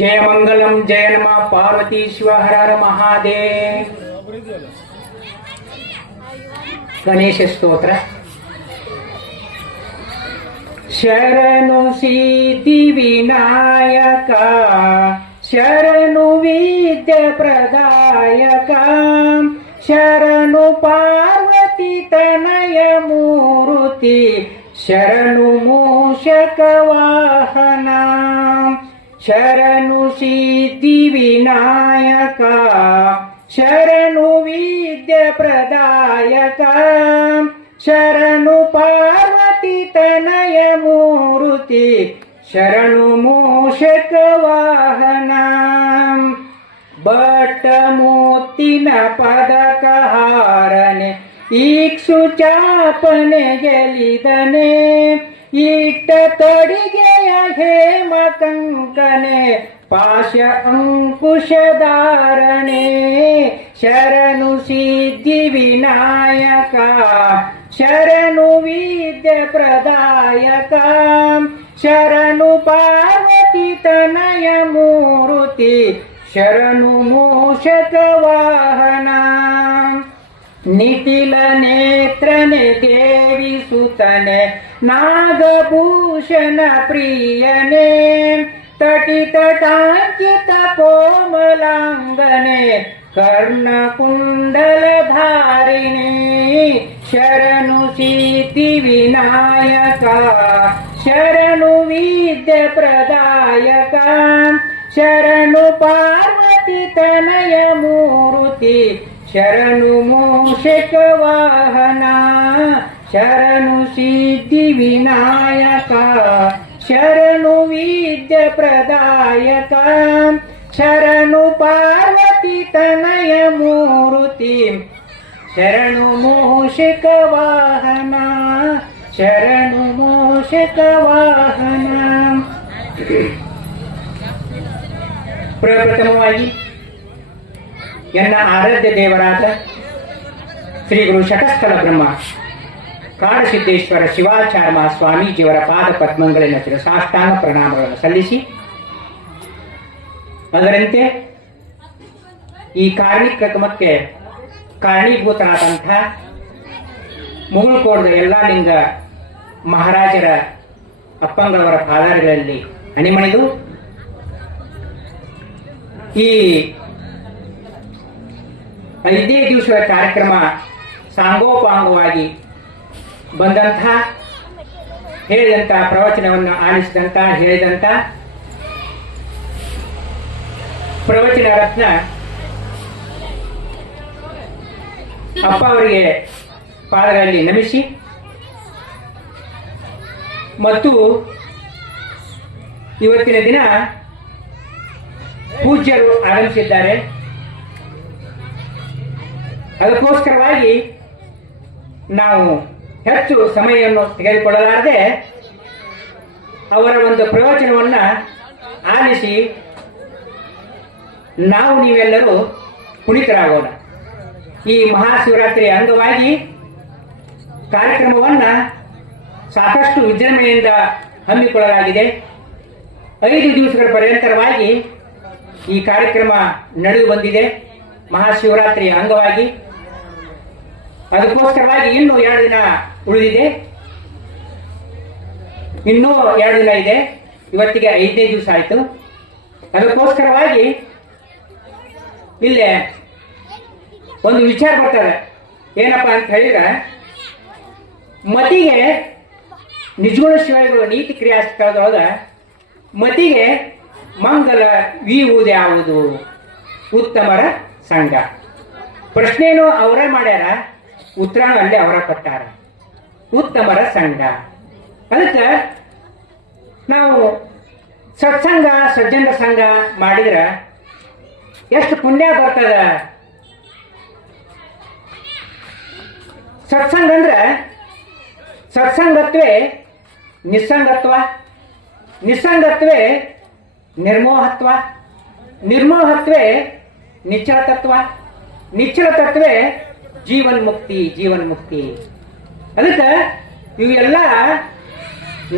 जय मंगलम जय नमः पार्वती शिव हर हर महादेव। गणेश स्तोत्र। शरणु सिद्धि विनायक शरणु विद्या प्रदायक शरणु पार्वती तनय मूर्ति शरणु मूषक वाहना शरणु सिद्धि विनायक शरणु विद्या प्रदायक शरणु पार्वती तनय मूर्ति शरणु मूषक वाहना बट मोतिन पदक हारने इक्षु ಚಾಪನೆ ಗೆಲಿದನೆ ಇಟ್ಟ ತೊಡಿಗೆಯ ಹೇಮ ಕಂಕನೆ ಪಾಶ ಅಂಕುಶಧಾರಣೆ ಶರಣು ಸಿದ್ಧಿ ವಿನಾಯಕ ಶರಣು ವಿದ್ಯೆ ಪ್ರದಾಯಕ ಶರಣು ಪಾರ್ವತಿ ತನಯ ಮೂರ್ತಿ ಶರಣು ಮೂಷಕ ವಾಹನ ನಿತಿಲ ನೇತ್ರನೆ ದೇವಿ ಸುತನೆ ನಾಗಭೂಷಣ ಪ್ರಿಯನೆ ತಟಿತಟಾಂಕಿತ ಕೋಮಲಾಂಗನೆ ಕರ್ಣಕುಂಡಲ ಧಾರಿಣಿ ಶರಣು ಸಿದ್ಧಿ ವಿನಾಯಕ ಶರಣು ವಿದ್ಯೆ ಪ್ರದಾಯಕ ಶರಣು ಪಾರ್ವತಿ ತನಯ ಮೂರ್ತಿ ಶರಣು ಮೂಷಕ ವಾಹನ ಶರಣು ಸಿದ್ಧಿ ವಿನಾಯಕ ಶರಣು ವಿದ್ಯೆ ಪ್ರದಾಯಕ ಶರಣು ಪಾರ್ವತಿ ತನಯ ಮೂರ್ತಿ ಶರಣು ಮೂಷಕ ವಾಹನ ಶರಣು ಮೂಷಕ ವಾಹನ. ಪ್ರಪ್ರಥಮವಾಗಿ ಎನ್ನ ಆರಾಧ್ಯ ದೇವರಾದ ಶ್ರೀ ಗುರು ಶಟಸ್ಥಲ ಬ್ರಹ್ಮ ಕಾಡಸಿದ್ದೇಶ್ವರ ಶಿವಾಚಾರ್ಯ ಸ್ವಾಮೀಜಿಯವರ ಪಾದ ಪದ್ಮಗಳಿನ ಶಿರಸಾಷ್ಟಾಂಗ ಪ್ರಣಾಮಗಳನ್ನು ಸಲ್ಲಿಸಿ ಅದರಂತೆ ಈ ಕಾರ್ಯಕ್ರಮಕ್ಕೆ ಕಾರಣೀಭೂತನಾದಂಥ ಮುಗುಳ್ಕೋಟದ ಎಲ್ಲಾ ಲಿಂಗ ಮಹಾರಾಜರ ಅಪ್ಪಂಗಳವರ ಪಾದಾರಗಳಲ್ಲಿ ಅಣಿಮಣಿದು ಈ 5 ದಿವಸದ ಕಾರ್ಯಕ್ರಮ ಸಾಂಗೋಪಾಂಗವಾಗಿ ಬಂದಂಥ ಹೇಳಿದಂಥ ಪ್ರವಚನವನ್ನು ಆಲಿಸಿದಂಥ ಹೇಳಿದಂಥ ಪ್ರವಚನ ರತ್ನ ಅಪ್ಪ ಅವರಿಗೆ ಪಾದಗಳಲ್ಲಿ ನಮಿಸಿ ಮತ್ತು ಇವತ್ತಿನ ದಿನ ಪೂಜ್ಯರು ಆಗಮಿಸಿದ್ದಾರೆ. ಅದಕ್ಕೋಸ್ಕರವಾಗಿ ನಾವು ಹೆಚ್ಚು ಸಮಯವನ್ನು ತೆಗೆದುಕೊಳ್ಳಲಾರದೆ ಅವರ ಒಂದು ಪ್ರವಚನವನ್ನು ಆಲಿಸಿ ನಾವು ನೀವೆಲ್ಲರೂ ಪುನೀತರಾಗೋಣ. ಈ ಮಹಾಶಿವರಾತ್ರಿ ಅಂಗವಾಗಿ ಕಾರ್ಯಕ್ರಮವನ್ನು ಸಾಕಷ್ಟು ವಿಜೃಂಭಣೆಯಿಂದ ಹಮ್ಮಿಕೊಳ್ಳಲಾಗಿದೆ. 5 ದಿವಸಗಳ ಪರ್ಯಂತರವಾಗಿ ಈ ಕಾರ್ಯಕ್ರಮ ನಡೆದು ಬಂದಿದೆ ಮಹಾಶಿವರಾತ್ರಿಯ ಅಂಗವಾಗಿ. ಅದಕ್ಕೋಸ್ಕರವಾಗಿ ಇನ್ನೂ 2 ದಿನ ಉಳಿದಿದೆ, ಇನ್ನೂ 2 ದಿನ ಇದೆ. ಇವತ್ತಿಗೆ 5ನೇ ದಿವಸ ಆಯಿತು. ಅದಕ್ಕೋಸ್ಕರವಾಗಿ ಇಲ್ಲೇ ಒಂದು ವಿಚಾರ ಬರ್ತದೆ. ಏನಪ್ಪ ಅಂತ ಹೇಳಿದ್ರೆ, ಮತಿಗೆ ನಿಜಗುಣ ಶಿವಗಳು ನೀತಿ ಕ್ರಿಯಾಸ್ಥಳದೊಳಗ ಮತಿಗೆ ಮಂಗಲ ವೀವುದು ಯಾವುದು? ಉತ್ತಮರ ಸಂಘ. ಪ್ರಶ್ನೆನೂ ಅವರೇ ಮಾಡ್ಯಾರ, ಉತ್ತರನೂ ಅಲ್ಲೇ ಅವರ ಕೊಟ್ಟಾರ. ಉತ್ತಮರ ಸಂಘ. ಅದಕ್ಕೆ ನಾವು ಸತ್ಸಂಗ ಸಜ್ಜನರ ಸಂಘ ಮಾಡಿದ್ರೆ ಎಷ್ಟು ಪುಣ್ಯ ಬರ್ತದ. ಸತ್ಸಂಗ ಅಂದ್ರೆ ಸತ್ಸಂಗತ್ವೇ ನಿಸ್ಸಂಗತ್ವ, ನಿಸ್ಸಂಗತ್ವೇ ನಿರ್ಮೋಹತ್ವ, ನಿರ್ಮೋಹತ್ವೇ ನಿಶ್ಚಲ ತತ್ವ, ನಿಶ್ಚಲ ತತ್ವೇ ಜೀವನ್ ಮುಕ್ತಿ, ಜೀವನ್ ಮುಕ್ತಿ. ಅದಕ್ಕೆ ಇವೆಲ್ಲ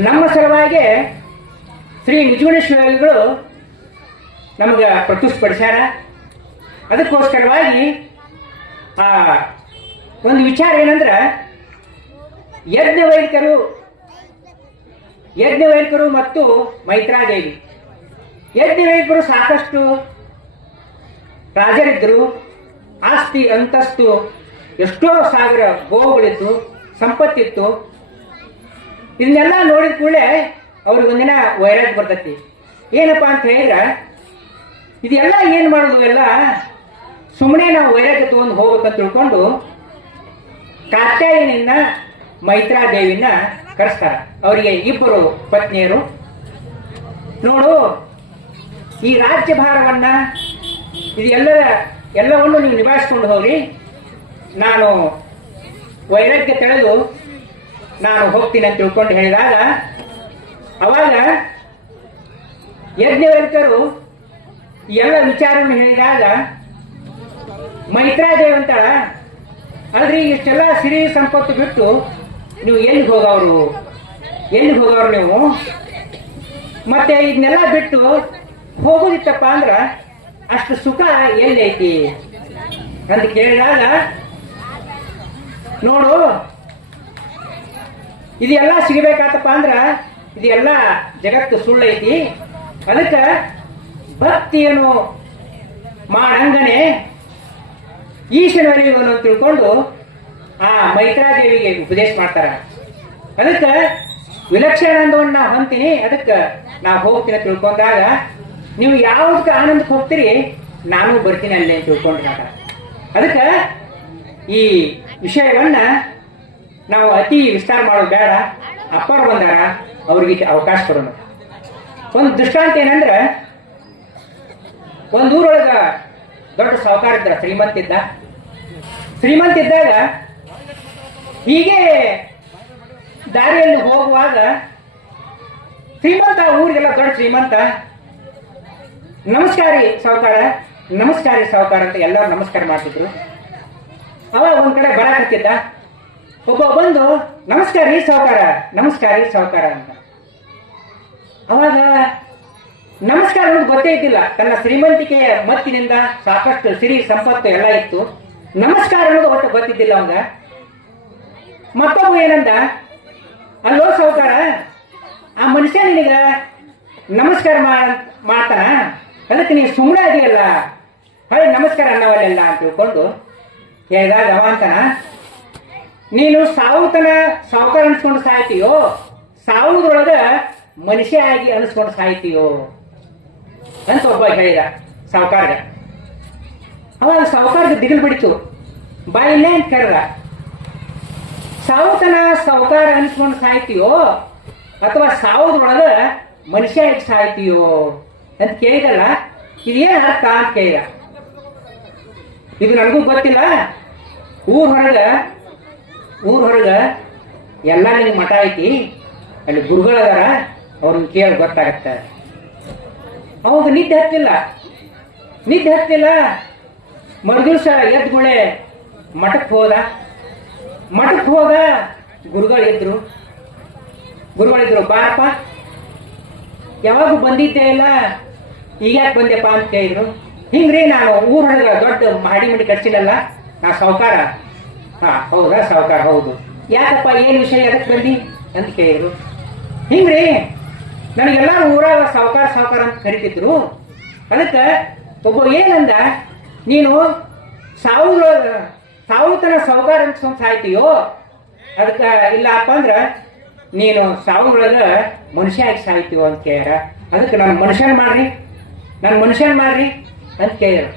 ನಮ್ಮ ಸಲುವಾಗಿ ಶ್ರೀ ನಿಜಗುಣೇಶ್ವರಿಗಳು ನಮಗೆ ಪ್ರಸ್ತುತಪಡಿಸ್ಯಾರ. ಅದಕ್ಕೋಸ್ಕರವಾಗಿ ಆ ಒಂದು ವಿಚಾರ ಏನಂದ್ರೆ ಯಜ್ಞವೈದಿಕರು ಮತ್ತು ಮೈತ್ರಾದೇವಿ. ಯಜ್ಞವೈದಿಕರು ಸಾಕಷ್ಟು ರಾಜರಿದ್ರು, ಆಸ್ತಿ ಅಂತಸ್ತು ಎಷ್ಟೋ ಸಾವಿರ ಗೋವುಗಳಿತ್ತು, ಸಂಪತ್ತಿತ್ತು. ಇದನ್ನೆಲ್ಲ ನೋಡಿದ ಕೂಡಲೇ ಅವ್ರಿಗೊಂದಿನ ವೈರಾಗ್ಯ ಬರ್ತೈತಿ. ಏನಪ್ಪಾ ಅಂತ ಹೇಳಿದ್ರೆ ಇದೆಲ್ಲ ಏನು ಮಾಡೋದು, ಎಲ್ಲ ಸುಮ್ಮನೆ ನಾವು ವೈರಾಗ್ಯ ತಗೊಂಡು ಹೋಗ್ಬೇಕಂತ ತಿಳ್ಕೊಂಡು ಕಾತ್ಯಾಯನಿಂದ ಮೈತ್ರಾದೇವಿನ ಕರೆಸ್ತಾರ. ಅವರಿಗೆ ಇಬ್ಬರು ಪತ್ನಿಯರು. ನೋಡು, ಈ ರಾಜ್ಯಭಾರವನ್ನ ಎಲ್ಲವನ್ನು ನೀವು ನಿಭಾಯಿಸ್ಕೊಂಡು ಹೋಗ್ರಿ, ನಾನು ವೈರಾಗ್ಯ ತೆಳೆದು ನಾನು ಹೋಗ್ತೀನಿ ಅಂತ ತಿಳ್ಕೊಂಡು ಹೇಳಿದಾಗ ಅವಾಗ ಯಜ್ಞವಲ್ಕರು ಎಲ್ಲ ವಿಚಾರವನ್ನು ಹೇಳಿದಾಗ ಮೈತ್ರಾದೇವಿ ಅಂತಾಳ, ಅಲ್ರಿ ಇಷ್ಟೆಲ್ಲ ಸಿರಿ ಸಂಪತ್ತು ಬಿಟ್ಟು ನೀವು ಎಲ್ಲಿಗೆ ಹೋಗವ್ರು ನೀವು? ಮತ್ತೆ ಇದನ್ನೆಲ್ಲ ಬಿಟ್ಟು ಹೋಗೋದಿತ್ತಪ್ಪ ಅಂದ್ರ ಅಷ್ಟು ಸುಖ ಎಲ್ಲೈತಿ ಅಂತ ಕೇಳಿದಾಗ, ನೋಡು ಇದೆಲ್ಲ ಸಿಗಬೇಕಾತಪ್ಪ ಅಂದ್ರ ಇದೆಲ್ಲ ಜಗತ್ತು ಸುಳ್ಳೈತಿ. ಅದಕ್ಕೆ ಭಕ್ತಿಯನ್ನು ಮಾಡಂಗನೆ ಈಶ್ವರವನು ಅಂತ ತಿಳ್ಕೊಂಡು ಆ ಮೈತ್ರಾದೇವಿಗೆ ಉಪದೇಶ ಮಾಡ್ತಾರ. ಅದಕ್ಕೆ ವಿಲಕ್ಷಣಾನಂದವನ್ನ ಹೊಂತೀನಿ, ಅದಕ್ಕೆ ನಾ ಹೋಗ್ತೀನಿ ಅಂತ ತಿಳ್ಕೊಂಡಾಗ ನೀವು ಯಾವ್ದಕ್ಕೆ ಆನಂದಕ್ಕೆ ಹೋಗ್ತೀರಿ, ನಾನು ಬರ್ತೀನಿ ಅಲ್ಲೇ ಅಂತ ತಿಳ್ಕೊಂಡ್ರಾಗ. ಅದಕ್ಕೆ ಈ ವಿಷಯವನ್ನ ನಾವು ಅತಿ ವಿಸ್ತಾರ ಮಾಡೋದು ಬೇಡ. ಅಪ್ಪರು ಬಂದಾರ, ಅವ್ರಿಗೆ ಅವಕಾಶ ಕೊಡೋಣ. ಒಂದು ದೃಷ್ಟಾಂತ ಏನಂದ್ರೆ, ಒಂದು ಊರೊಳಗ ದೊಡ್ಡ ಸಾಹುಕಾರ ಇದ್ದ, ಶ್ರೀಮಂತ ಇದ್ದಾಗ ಹೀಗೆ ದಾರಿಯಲ್ಲಿ ಹೋಗುವಾಗ ಶ್ರೀಮಂತ, ಊರಿಗೆಲ್ಲ ದೊಡ್ಡ ಶ್ರೀಮಂತ, ನಮಸ್ಕಾರಿ ಸಾಹುಕಾರ ಅಂತ ಎಲ್ಲರೂ ನಮಸ್ಕಾರ ಮಾಡ್ತಿದ್ರು. ಅವಾಗ ಒಂದ್ ಕಡೆ ಬರಾಕತ್ತಿದ್ದ ಒಬ್ಬ ಬಂದು ನಮಸ್ಕಾರಿ ಸಾಹುಕಾರ ಅಂತ. ಅವಾಗ ನಮಸ್ಕಾರ ಅನ್ನೋದು ಗೊತ್ತೇ ಇದ್ದಿಲ್ಲ. ತನ್ನ ಶ್ರೀಮಂತಿಕೆಯ ಮತ್ತಿನಿಂದ ಸಾಕಷ್ಟು ಸಿರಿ ಸಂಪತ್ತು ಎಲ್ಲ ಇತ್ತು, ನಮಸ್ಕಾರ ಅನ್ನೋದು ಒಟ್ಟು ಗೊತ್ತಿದ್ದಿಲ್ಲ ಅವಂಗ. ಮತ್ತೊಬ್ಬ ಏನಂದ, ಅಲ್ಲೋ ಸಾಹುಕಾರ, ಆ ಮನುಷ್ಯ ನಿನಗ ನಮಸ್ಕಾರ ಮಾಡ್ತಾನ, ಅದಕ್ಕೆ ನೀನು ಸುಮ್ಮನೆ ಅದೆಯಲ್ಲ, ಹೊಳೆ ನಮಸ್ಕಾರ ಅನ್ನವಲ್ಲ ಅಂತ ತಿಳ್ಕೊಂಡು ಹೇಳಿದಾಗ ಅವ ಅಂತಾನ, ನೀನು ಸಾಹುಕಾರ ಅನ್ಸ್ಕೊಂಡು ಸಾಯ್ತೀಯೋ, ಸಾವುದ್ರೊಳಗ ಮನುಷ್ಯ ಆಗಿ ಅನಿಸ್ಕೊಂಡು ಸಾಯ್ತೀಯೋ ಅಂತ ಒಬ್ಬ ಹೇಳಿದ ಸಾಹುಕಾರ್ಗ. ಅವಾಗ ಸಾಹುಕಾರ್ಗ ದಿಗಿಲು ಬಿಡಿತು, ಬಾಯಿಲ್ಲೇ ಅಂತ ಕರೆದ, ಸಾಹುಕಾರ ಅನಿಸ್ಕೊಂಡು ಸಾಯ್ತೀಯೋ ಅಥವಾ ಸಾವುದ್ರೊಳಗ ಮನುಷ್ಯ ಆಗಿ ಸಾಯ್ತೀಯೋ ಅಂತ ಕೇಳಿದಲ್ಲ, ಇದೇನು ಅರ್ಥ ಅಂತ ಕೇಳಿದ. ಇದು ನನಗೂ ಗೊತ್ತಿಲ್ಲ, ಊರ್ ಹೊರಗ ಎಲ್ಲ ನಿಂಗೆ ಮಠ ಐತಿ, ಅಲ್ಲಿ ಗುರುಗಳದಾರ, ಅವ್ರನ್ನ ಕೇಳಿ ಗೊತ್ತಾಗತ್ತ. ಅವಾಗ ನಿದ್ದೆ ಹತ್ತಿಲ್ಲ. ಮರುದಿವ್ಸ ಎದ್ಗುಳೆ ಮಠಕ್ಕೆ ಹೋದ. ಗುರುಗಳಿದ್ರು, ಬಾರಪ್ಪ, ಯಾವಾಗ ಬಂದಿದ್ದೆ ಇಲ್ಲ, ಈಗ ಯಾಕೆ ಬಂದೆಪ್ಪ ಅಂತ ಕೇಳಿದ್ರು. ಹಿಂಗ್ರಿ, ನಾನು ಊರ್ ಹೊರಗ ದೊಡ್ಡ ಮಡಿ ಕಟ್ಸಿಲ್ಲಲ್ಲ, ನಾ ಸಾಹುಕಾರ. ಹೌದಾ ಸಾಹುಕಾರ? ಹೌದು. ಯಾಕಪ್ಪ, ಏನು ವಿಷಯ, ಅದಕ್ಕೆ ಬಂದಿ ಅಂತ ಕೇಳಿದ್ರು. ಹಿಂಗ್ರಿ, ನನಗೆಲ್ಲರೂ ಊರಾಗ ಸಾಹುಕಾರ ಅಂತ ಕರಿತಿದ್ರು. ಅದಕ್ಕೆ ಒಬ್ಬ ಏನಂದ, ನೀನು ಸಾವುತನ ಸಾಹುಕಾರ ಅಂತ ಸಾಯ್ತೀಯೋ, ಅದಕ್ಕೆ ಇಲ್ಲಪ್ಪ ಅಂದ್ರ ನೀನು ಸಾವುಗಳದ ಮನುಷ್ಯ ಆಗಿ ಸಾಯ್ತೀವೋ ಅಂತ ಕೇಳ್ಯಾರ. ಅದಕ್ಕೆ ನನ್ನ ಮನುಷ್ಯನ್ ಮಾಡ್ರಿ ಅಂತ ಕೇಳ್ಯಾರ.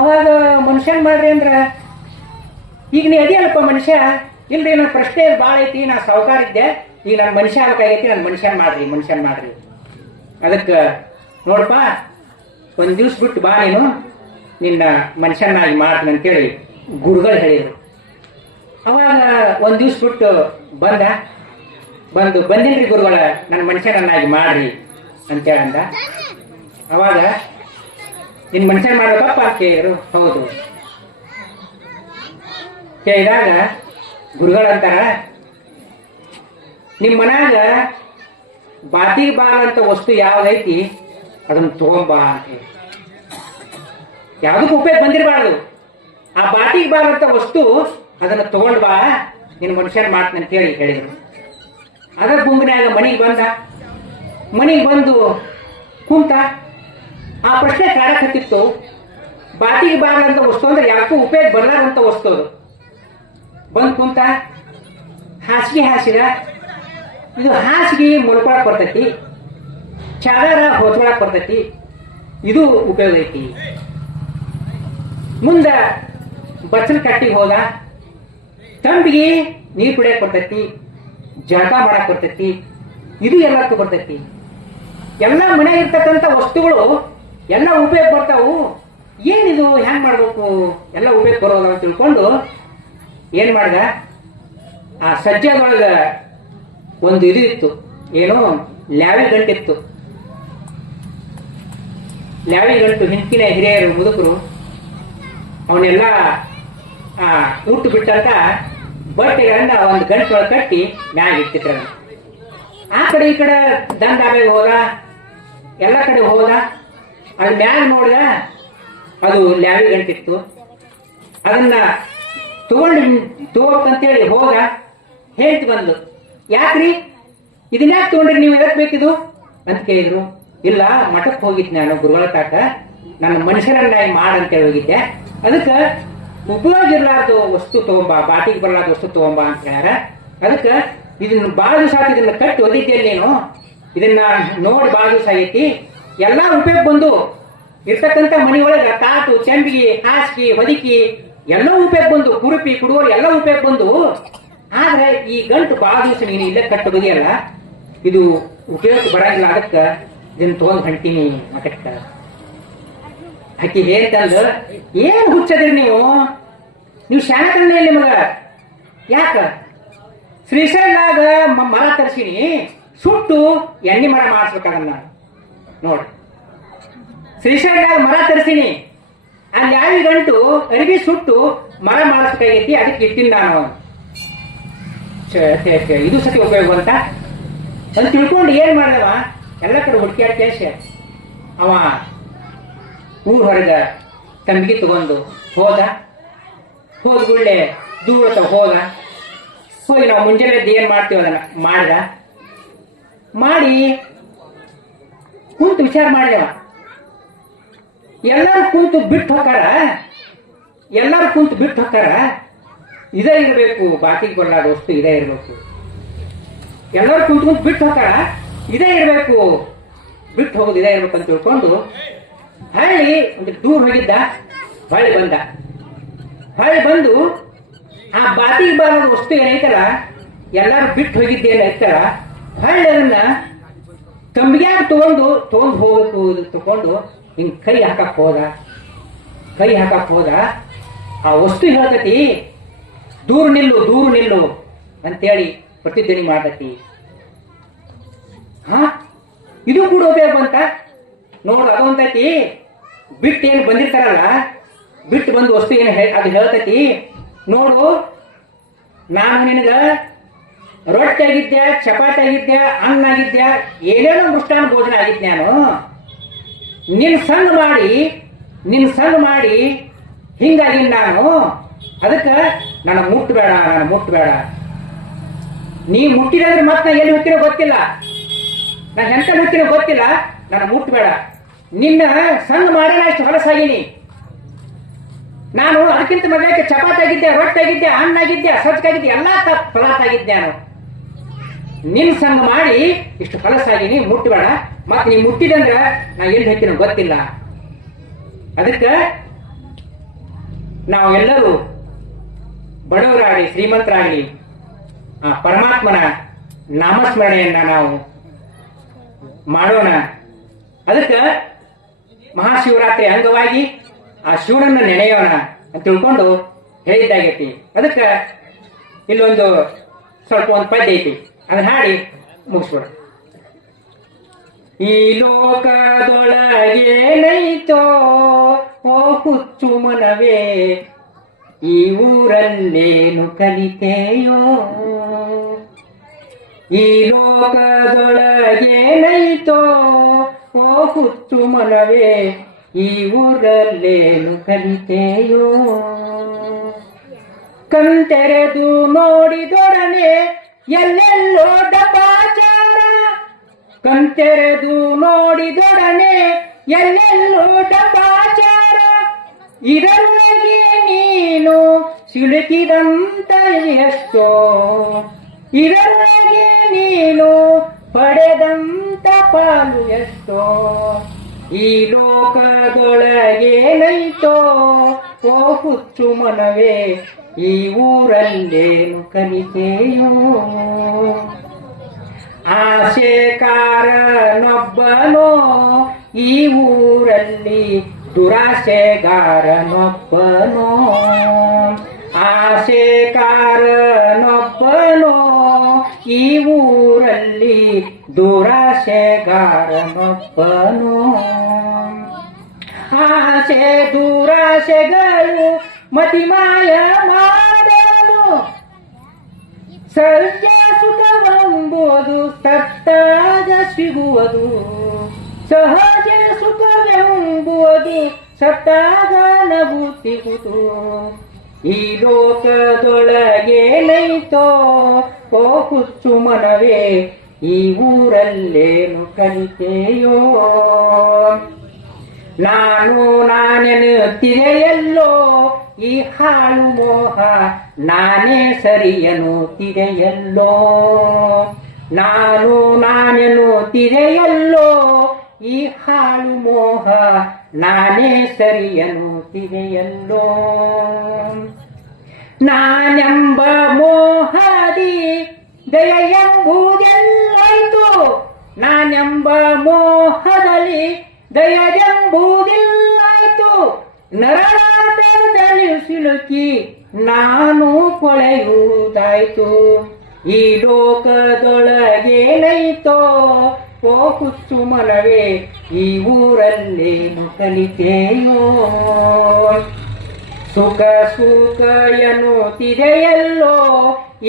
ಅವಾಗ ಮನುಷ್ಯನ್ ಮಾಡ್ರಿ ಅಂದ್ರ, ಈಗ ನೀ ಅದಿಯಲ್ಲಪ್ಪ ಮನುಷ್ಯ, ಇಲ್ರಿ ನನ್ನ ಪ್ರಶ್ನೆ ಭಾಳ ಐತಿ, ನಾ ಸಾಹುಕಾರ ಇದ್ದೆ, ಈಗ ನಾನು ಮನುಷ್ಯ ಆಗಬೇಕಾಗೈತಿ, ನನ್ನ ಮನುಷ್ಯನ್ ಮಾಡ್ರಿ. ಅದಕ್ಕೆ ನೋಡಪ್ಪ, ಒಂದ್ ದಿವ್ಸ ಬಿಟ್ಟು ಬಾ, ನೀನು ನಿನ್ನ ಮನುಷ್ಯನಾಗಿ ಮಾಡ್ತೀನಿ ಅಂತೇಳಿ ಗುರುಗಳು ಹೇಳಿದ್ರು. ಅವಾಗ ಒಂದ್ ದಿವ್ಸ ಬಿಟ್ಟು ಬಂದಿಲ್ರಿ ಗುರುಗಳ, ನನ್ನ ಮನುಷ್ಯನನ್ನಾಗಿ ಮಾಡ್ರಿ ಅಂತೇಳಿ ಅಂದ. ಅವಾಗ ನಿನ್ ಮನುಷ್ಯನ್ ಮಾಡ್ಬೇಕಪ್ಪ ಅಂತ ಕೇಳಿದ್ರು. ಹೌದು. ಕೇಳಿದಾಗ ಗುರುಗಳಂತಾರ, ನಿಮ್ಮ ಮನ್ಯಾಗ ಬಾತಿಗೆ ಬಾಲ್ ಅಂತ ವಸ್ತು ಯಾವ್ದೈತಿ ಅದನ್ನು ತಗೊಂಬಾ ಅಂತ ಹೇಳಿ. ಯಾವುದಕ್ಕೂ ಉಪಯೋಗ ಬಂದಿರಬಾರ್ದು. ಆ ಬಾಟಿಗೆ ಬಾರಂತ ವಸ್ತು ಅದನ್ನು ತಗೊಂಡ್ ಬಾ, ನಿನ್ನ ಮನುಷ್ಯನ ಮಾಡ್ತೀನಿ ಅಂತ ಹೇಳಿ ಹೇಳಿದರು. ಅದರ ಗುಂಪಿನಾಗ ಮನೆಗೆ ಬಂದ. ಮನೆಗೆ ಬಂದು ಕುಂತ. ಆ ಪ್ರಶ್ನೆ ಕಾಡಕತ್ತಿತ್ತು, ಬಾಟಿಗೆ ಬಾರಂತ ವಸ್ತು ಅಂದ್ರೆ ಯಾಕೂ ಉಪಯೋಗ ಬರಲಾರಂತ ವಸ್ತು ಅದು. ಬಂದು ಕುಂತ, ಹಾಸಿಗೆ ಹಾಸಿದ. ಇದು ಹಾಸಿಗೆ ಮುಳ್ಕೊಳಕ್ ಬರ್ತೈತಿ, ಚಾದರ ಹೊಚ್ಕೊಳಕ್ ಬರ್ತೈತಿ, ಇದು ಉಪಯೋಗ ಐತಿ. ಮುಂದ ಬಚ್ಚಲ್ ಕಟ್ಟಿಗೆ ಹೋದ. ತಂಬಿಗೆ ನೀರು ಕುಡಿಯಕ್ ಬರ್ತೈತಿ, ಜಳಕ ಮಾಡಕ್ ಬರ್ತೈತಿ, ಇದು ಎಲ್ಲಕ್ಕೂ ಬರ್ತೈತಿ. ಎಲ್ಲ ಮನೆ ಇರ್ತಕ್ಕಂಥ ವಸ್ತುಗಳು ಎಲ್ಲ ಉಪಯೋಗ ಬರ್ತಾವು. ಏನಿದು ಹೆಂಗ್ ಮಾಡ್ಬೇಕು, ಎಲ್ಲ ಉಪಯೋಗ ಬರೋದ ಅಂತ ತಿಳ್ಕೊಂಡು ಏನ್ ಮಾಡ್ದ, ಆ ಸಜ್ಜದೊಳಗ ಒಂದು ಇದು ಇತ್ತು, ಏನೋ ಲ್ಯಾವಿ ಗಂಟಿತ್ತು. ಲ್ಯಾವಿ ಗಂಟು ಹಿಂದಿನ ಹಿರಿಯರು ಮುದುಕರು ಅವನ್ನೆಲ್ಲ ಊಟ ಬಿಟ್ಟಂತ ಬಟ್ಟೆಗಳನ್ನ ಒಂದು ಗಂಟೊಳಗೆ ಕಟ್ಟಿ ಮ್ಯಾಗ ಇಟ್ಟಿದ್ರ. ಆ ಕಡೆ ಈ ಕಡೆ ದಂಡಾಬೆ ಹೋದ, ಎಲ್ಲ ಕಡೆ ಹೋದ. ಅದ್ ಮ್ಯಾಗ ನೋಡಿದ, ಅದು ಲ್ಯಾವಿ ಗಂಟಿತ್ತು. ಅದನ್ನ ತಗೋಬೇಕಂತೇಳಿ ಹೋದ. ಹೇಳ್ತಿ ಬಂದು, ಯಾಕ್ರಿ ಇದನ್ಯಾಕೆ ತಗೊಂಡ್ರಿ, ನೀವು ಎದಕ್ ಬೇಕಿದು ಅಂತ ಕೇಳಿದ್ರು. ಇಲ್ಲ, ಮಠಕ್ಕೆ ಹೋಗಿದ್ದೆ ನಾನು ಗುರುಗಳ ತಾಕ, ನನ್ನ ಮನುಷ್ಯರನ್ನಾಗಿ ಮಾಡಂತೇಳಿ ಹೋಗಿದ್ದೆ, ಅದಕ್ಕೆ ಉಪಯೋಗ ಇರ್ಲಾರ್ದು ವಸ್ತು ತಗೊಂಬಾ, ಬಾಟಿಗೆ ಬರ್ಲಾರ್ದು ವಸ್ತು ತಗೊಂಬಾ ಅಂತ ಹೇಳ್ಯಾರ. ಅದಕ್ಕೆ ಇದನ್ನ ಭಾಳ ದಿವಸ ಆಗಿ ಇದನ್ನ ಕಟ್ಟಿ ಒದಿದ್ದೇನೇನು, ಇದನ್ನ ನೋಡಿ ಭಾಳ ದಿವಸ ಆಗೈತಿ. ಎಲ್ಲಾ ಉಪಯೋಗ ಬಂದು ಇರ್ತಕ್ಕಂಥ ಮನೆಯೊಳಗ ತಾಟು, ಚಂಬಿಗೆ, ಹಾಸಿಗೆ, ಹೊದಿಕಿ ಎಲ್ಲ ಉಪಯೋಗ ಬಂದು, ಕುರುಪಿ ಕುಡುವರು ಎಲ್ಲ ಉಪಯೋಗ ಬಂದು. ಆದ್ರೆ ಈ ಗಂಟು ಭಾಳ ದಿವಸ ನೀನು ಇಲ್ಲೇ ಕಟ್ಟು ಬದಿಯಲ್ಲ, ಇದು ಉಪಯೋಗ ಬರಂಗಿಲ್ಲ, ಅದಕ್ಕೆ ಇದನ್ನ ತಗೊಂಡ್ ಹೊಂಟೀನಿ ಮಠಕ್ಕ. ಆಕಿ ಹೇಳ್ತಂದ, ಏನ್ ಹುಚ್ಚದ್ರಿ ನೀವು ಶಾಣಕಣ್ಣ ನಿಮಗ, ಯಾಕ ಶ್ರೀಶೈಲಾಗ ಮರ ತರಿಸಿನಿ, ಸುಟ್ಟು ಎಣ್ಣೆ ಮರ ಮಾಡಿಸ್ಬೇಕಾಗಲ್ಲ ನೋಡ್ರಿ. ಶ್ರೀಶೈಲಾಗ ಮರ ತರಿಸಿನಿ, ಅಲ್ಲಿ ಯಾವ ಗಂಟು ಅರಿವಿ ಸುಟ್ಟು ಮರ ಮಾಡಿಸ್ಬೇಕಾಗೈತಿ, ಅದಕ್ಕೆ ಇಟ್ಟಿನ ನಾನು. ಇದು ಸತಿ ಉಪಯೋಗ ಅಂತ ತಿಳ್ಕೊಂಡು ಏನ್ ಮಾಡ್ದವ, ಎಲ್ಲ ಕಡೆ ಹುಡುಕ್ಯಾಡ ಕೇಶ ಅವ ಊರ್ ಹೊರಗ ತಂಬಿಗೆ ತಗೊಂಡು ಹೋದ. ಹೋದ್ಗುಳ್ಳೆ ದೂರ ಹೋದ. ಹೋಗಿ ನಾವು ಮುಂಜಾನೆ ಏನ್ ಮಾಡ್ತೀವಿ ಅದನ್ನ ಮಾಡಿ ಕುಂತು ವಿಚಾರ ಮಾಡಿದವ. ಎಲ್ಲರೂ ಕುಂತು ಬಿಟ್ಟು ಹೋಗಾರ, ಇದೇ ಇರಬೇಕು, ಬಾಕಿಗೆ ಬರಲಾದ ವಸ್ತು ಇದೇ ಇರಬೇಕು. ಎಲ್ಲರೂ ಕುಂತು ಬಿಟ್ಟು ಹೋಗಾರ, ಇದೇ ಇರಬೇಕು, ಬಿಟ್ಟು ಹೋಗೋದು ಇದೇ ಇರ್ಬೇಕು ಅಂತ ತಿಳ್ಕೊಂಡು ಹಳ್ಳಿ ಒಂದು ದೂರ ಹೋಗಿದ್ದ. ಹೊಳ್ಳಿ ಬಂದು ಆ ಬಾತಿಗೆ ಬರೋದು ವಸ್ತು ಏನೈತಲ್ಲ, ಎಲ್ಲಾರು ಬಿಟ್ಟು ಹೋಗಿದ್ದೇನೆ ಐತಲ್ಲ, ಹೊಳ್ಳಿ ಅದನ್ನ ತಂಬಿಗ್ಯಾಗ ತಗೊಂಡು ಹೋಗ್ಬೇಕು ತಗೊಂಡು ಹಿಂಗ್ ಕೈ ಹಾಕಕ್ ಹೋದ. ಆ ವಸ್ತು ಹೇಳ್ತತಿ, ದೂರ ನಿಲ್ಲು ಅಂತೇಳಿ ಪ್ರತಿಧ್ವನಿ ಮಾಡ್ತತಿ. ಇದು ಕೂಡ ಉಪಯೋಗ ಬಂತ ನೋಡು. ಅದೊಂದೈತಿ, ಬಿಟ್ಟು ಏನು ಬಂದಿರ್ತಾರಲ್ಲ, ಬಿಟ್ಟು ಬಂದು ವಸ್ತು ಏನು ಅದು ಹೇಳ್ತತಿ ನೋಡು. ನಾನು ನಿನಗ ರೊಟ್ಟಿ ಆಗಿದ್ದೆ, ಚಪಾತಿ ಆಗಿದ್ದೆ, ಅನ್ನ ಆಗಿದ್ದೆ, ಏನೇನೋ ಮೃಷ್ಟಾನ್ನ ಭೋಜನ ಆಗಿದ್ದೆ. ನಾನು ನಿನ್ ಸಂಗ ಮಾಡಿ ಹಿಂಗಾಗಿ ನಾನು, ಅದಕ್ಕೆ ನನ್ನ ಮುಟ್ಟಬೇಡ. ನೀ ಮುಟ್ಟಿದ್ರೆ ಮತ್ತೆ ನಾ ಎಲ್ಲಿ ಹೋಗ್ತೀನೋ ಗೊತ್ತಿಲ್ಲ, ನಾ ಎಂತ ಹೋಗ್ತೀನೋ ಗೊತ್ತಿಲ್ಲ, ನನ್ನ ಮುಟ್ಟಬೇಡ. ನಿನ್ನ ಸಂಗ ಮಾಡಿ ನಾ ಇಷ್ಟು ಹೊಲಸಾಗಿನಿ. ನಾನು ಅದಕ್ಕಿಂತ ಮೊದಲಕ್ಕೆ ಚಪಾತಿ ಆಗಿದ್ದೆ, ರೊಟ್ಟಿ ಆಗಿದ್ದೆ, ಅನ್ನ ಆಗಿದ್ದೆ, ಸಜ್ಜಾಗಿದ್ದೆ, ಎಲ್ಲಾ ಪದಾರ್ಥ ಆಗಿದ್ದೆ. ನಾನು ನಿನ್ ಸಂಗ ಮಾಡಿ ಇಷ್ಟು ಹೊಲಸಾಗಿನಿ, ಮುಟ್ಟಬೇಡ. ಮತ್ತೆ ನೀ ಮುಟ್ಟಿದಂದ್ರ ನಾ ಎಲ್ಲಿ ಹೋಗ್ತೀನೋ ಗೊತ್ತಿಲ್ಲ. ಅದಕ್ಕೆ ನಾವೆಲ್ಲರೂ ಬಡವರಾಗಲಿ ಶ್ರೀಮಂತರಾಗಲಿ ಆ ಪರಮಾತ್ಮನ ನಾಮಸ್ಮರಣೆಯನ್ನ ನಾವು ಮಾಡೋಣ. ಅದಕ್ಕೆ ಮಹಾಶಿವರಾತ್ರಿ ಅಂಗವಾಗಿ ಆ ಶಿವನನ್ನು ನೆನೆಯೋಣ ಅಂತ ತಿಳ್ಕೊಂಡು ಹೇಳಿದ್ದಾಗೈತಿ. ಅದಕ್ಕೆ ಇಲ್ಲೊಂದು ಸ್ವಲ್ಪ ಒಂದು ಪದ್ಯ ಐತಿ, ಅದನ್ನ ಹಾಡಿ ಮುಗಿಸ್ಬಿಡ. ಈ ಲೋಕದೊಳಗೇನೈತೋ ಓ ಹುಚ್ಚು ಮನವೇ, ಈ ಊರಲ್ಲೇನು ಕಲಿತೆಯೋ. ಈ ಲೋಕದೊಳಗೇನೈತೋ ಓ ಹುಚ್ಚು ಮನವೇ ಈ ಊರಲ್ಲೇನು ಕಲಿತೆಯೋ. ಕಣ್ತೆರೆದು ನೋಡಿದೊಡನೆ ಎಲ್ಲೆಲ್ಲೋ ಡಪಾಚಾರ, ಕಣ್ತೆರೆದು ನೋಡಿದೊಡನೆ ಎಲ್ಲೆಲ್ಲೋ ಡಪಾಚಾರ. ಇದರೊಳಗೆ ನೀನು ಸಿಲುಕಿದಂತ ಎಷ್ಟೋ, ಇದರೊಳಗೆ ನೀನು ಪಡೆದಂತ ಪಾಲು ಎಷ್ಟೋ. ಈ ಲೋಕದೊಳಗೇನೈತೋ ಓ ಹುಚ್ಚು ಮನವೇ ಈ ಊರಲ್ಲೇನು ಕಲಿತೆಯೋ. ಆಸೆಕಾರನೊಬ್ಬನೋ ಈ ಊರಲ್ಲಿ ದುರಾಸೆಗಾರನೊಬ್ಬನೋ. ಆಸೆಕಾರನೊಬ್ಬನೋ ಈ ಊರಲ್ಲಿ ದುರಾಸೆಗಾರನೊಬ್ಬನೋ. ಆಸೆ ದುರಾಸೆಗಳು ಮತಿಮಾಯ ಮಾಡಲು, ಸಹಜ ಸುಖವೆಂಬುದು ಸತ್ತಾಗ ಸಿಗುವುದು, ಸಹಜ ಸುಖವೆಂಬುದು ಸತ್ತಾಗ ನಗು ಸಿಗುವುದು. ಈ ಲೋಕದೊಳಗೇನೈತೋ ಓ ಹುಚ್ಚು ಮನವೇ ಈ ಊರಲ್ಲೇನು ಕಲಿತೆಯೋ. ನಾನು ನಾನೆನ್ನುತ್ತಿದೆಯಲ್ಲೋ ಈ ಹಾಳು ಮೋಹ ನಾನೇ ಸರಿಯನ್ನುತ್ತಿದೆಯಲ್ಲೋ. ನಾನು ನಾನೆನ್ನುತ್ತಿದೆಯಲ್ಲೋ ಈ ಹಾಳು ಮೋಹ ನಾನೇ ಸರಿಯನ್ನುತ್ತಿದೆಯಲ್ಲೋ. ನಾನೆಂಬ ಮೋಹದಿ ದಯ ಎಂಬುದೆಲ್ಲಾಯ್ತು, ನಾನೆಂಬ ಮೋಹದಲ್ಲಿ ದಯವೆಂಬುದಿಲ್ಲಾಯ್ತು. ನರಳಾಟದಲ್ಲಿ ಸಿಲುಕಿ ನಾನು ಕೊಳೆಯುವುದಾಯ್ತು. ಈ ಲೋಕದೊಳಗೇನೈತೋ ಓ ಹುಚ್ಚು ಮನವೇ ಈ ಊರಲ್ಲೇನು ಕಲಿತೆಯೋ. ಸುಖ ಸುಖ ಎನ್ನುತ್ತಿದೆಯಲ್ಲೋ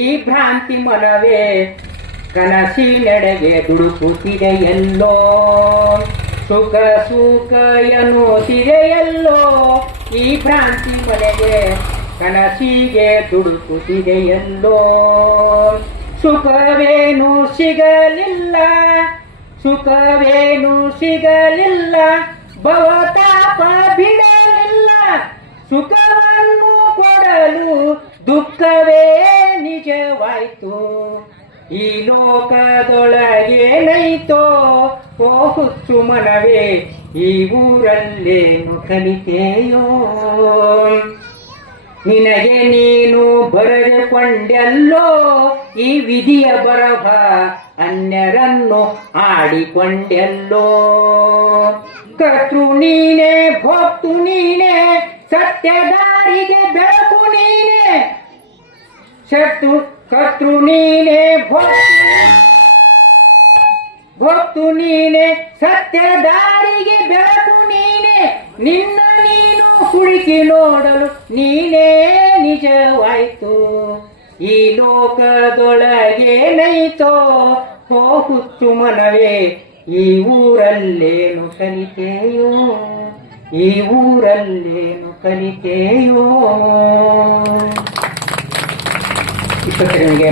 ಈ ಭ್ರಾಂತಿ ಮನವೇ ಕನಸಿನೆಡೆಗೆ ದುಡುಕುತ್ತಿದೆಯಲ್ಲೋ. ಸುಖ ಸುಖ ಎನ್ನುತ್ತಿದೆಯಲ್ಲೋ ಈ ಭ್ರಾಂತಿ ಮನೆಗೆ ಕನಸಿಗೆ ದುಡುಕುತ್ತಿದೆಯಲ್ಲೋ. ಸುಖವೇನು ಸಿಗಲಿಲ್ಲ, ಸುಖವೇನು ಸಿಗಲಿಲ್ಲ, ಭವತಾಪ ಬಿಡಲಿಲ್ಲ. ಸುಖವನ್ನು ಕೊಡಲು ದುಃಖವೇ ನಿಜವಾಯ್ತು. ಈ ಲೋಕದೊಳಗೇನೈತೋ ಓ ಹುಚ್ಚು ಮನವೇ ಈ ಊರಲ್ಲೇನು ಕಲಿತೆಯೋ. ನಿನಗೆ ನೀನು ಬರೆದುಕೊಂಡೆಲ್ಲೋ ಈ ವಿಧಿಯ ಬರಹ, ಅನ್ಯರನ್ನು ಆಡಿಕೊಂಡೆಲ್ಲೋ. ಕರ್ತೃ ನೀನೇ ಭೋಕ್ತು ನೀನೇ, ಸತ್ಯದಾರಿಗೆ ಬೆಳಕು ನೀನೇ. ಕರ್ತೃ ನೀನೇ ಭೋಕ್ತು ನೀನೇ, ಸತ್ಯದಾರಿಗೆ ಬೆಳಕು ನೀನೇ. ನಿನ್ನ ನೀನು ಹುಡುಕಿ ನೋಡಲು ನೀನೇ ನಿಜವಾಯ್ತು. ಈ ಲೋಕದೊಳಗೇನೈತೋ ಓ ಹುಚ್ಚು ಮನವೇ ಈ ಊರಲ್ಲೇನು ಕಲಿತೆಯೋ. ಈ ಊರಲ್ಲೇನು ಕಲಿತೆಯೋ. 22